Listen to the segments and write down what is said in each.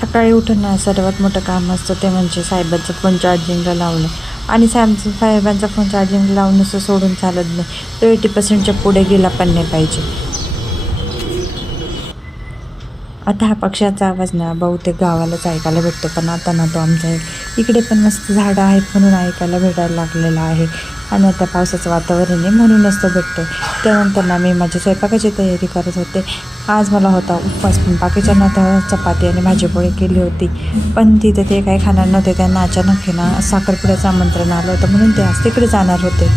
सकाळी उठून सर्वात मोठं काम असतं ते म्हणजे साहेबांचा फोन चार्जिंगला लावणं. आणि साहेबांचा फोन चार्जिंगला लावून असं सोडून चालत नाही. तो 80%च्या पुढे गेला पण नाही पाहिजे. आता हा पक्ष्याचा आवाज ना बहुतेक गावालाच ऐकायला भेटतो, पण आता ना तो आमच्या इकडे पण मस्त झाडं आहेत म्हणून ऐकायला भेटायला लागलेला आहे. आणि आता पावसाचं वातावरण आहे म्हणूनच तो भेटतो. त्यानंतर ना मी माझ्या स्वयंपाकाची तयारी करत होते. आज मला होता उपवास, पण बाकीच्या ना चपाती आणि भाजीपोळी केली होती. पण तिथे ते काही खाणार नव्हते. त्यांना अचानक आहे ना साखरपुड्याचं आमंत्रण आलं होतं म्हणून ते आज तिकडे जाणार होते.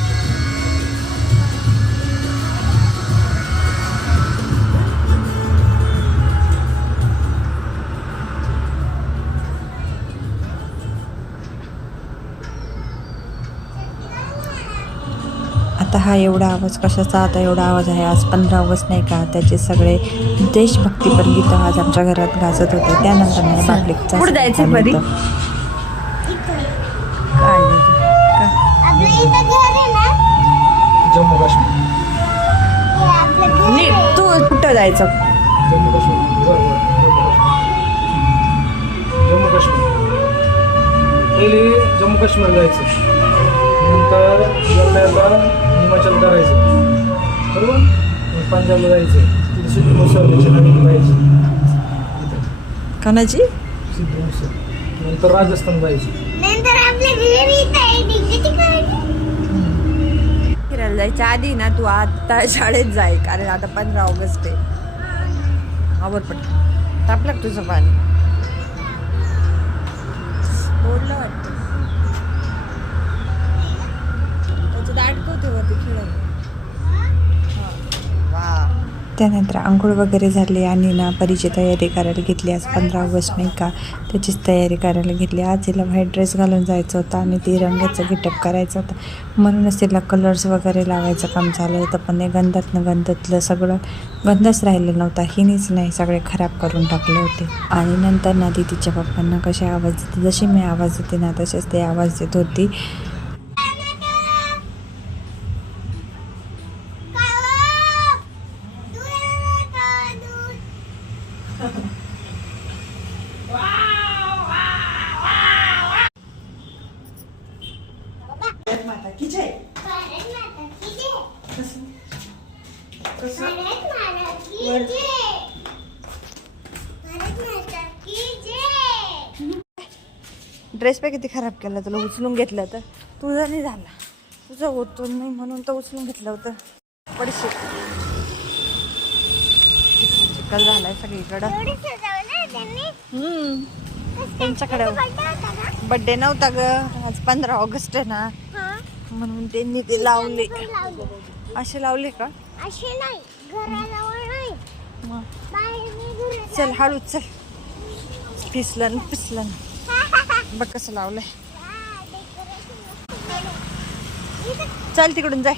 आता हा एवढा आवाज कशाचा? आता एवढा आवाज आहे, आज 15 ऑगस्ट नाही का? त्याचे सगळे देशभक्तीपर गीतं आज आमच्या घरात गाजत होते. त्यानंतर नाही बाटलीचा कुठं जायचं परी? काय जम्मू काश्मीर. नीट तू कुठं जायचं? जम्मू काश्मीर. जम्मू काश्मीर. पहिले जम्मू काश्मीर जायचं, नंतर आपल्याला हिमाचल करायचं, बरोबर. मग पंजाबला जायचं, तिथे सिद्ध मुसळण्याची नवीन जायचं, कोणाची? सिद्ध मुसळ. नंतर राजस्थान जायचं. फिरायला जायच्या आधी ना तू आता शाळेत जाय, कारण आता 15 ऑगस्ट आहे. आवर पट तापलं का तुझं पाणी? ओढलं वाटतं त्याचं दाटकवते वरती खेळत. वा. त्यानंतर आंघोळ वगैरे झाली आणि ना परीची तयारी करायला घेतली. आज 15 ऑगस्ट नाही का? त्याचीच तयारी करायला घेतली. आज तिला व्हाईट ड्रेस घालून जायचं होतं आणि ती रंगाचं गेटअप करायचं होतं, म्हणूनच तिला कलर्स वगैरे लावायचं काम चालू होतं. पण हे गंधातलं सगळं गंधच राहिलं नव्हता. हिनेच नाही सगळे खराब करून टाकले होते. आणि नंतर ना ती तिच्या पप्पांना कशी आवाज देते, जशी मी आवाज देते ना तसेच ते आवाज देत होती. ड्रेस पे किती खराब केला, तुला उचलून घेतलं तर तुझा नाही झाला. तुझं होतो नाही म्हणून तर उचलून घेतलं होतं. पडशील. चिखल झालाय सगळीकडं. त्यांच्याकडे बड्डे नव्हता ग, आज 15 ऑगस्ट आहे ना, म्हणून त्यांनी ते लावले. असे लावले का? असे नाही, घराजवळ नाही. चल हळू चल. फिसलन बघ कसं लावलंय. चल तिकडून जाय.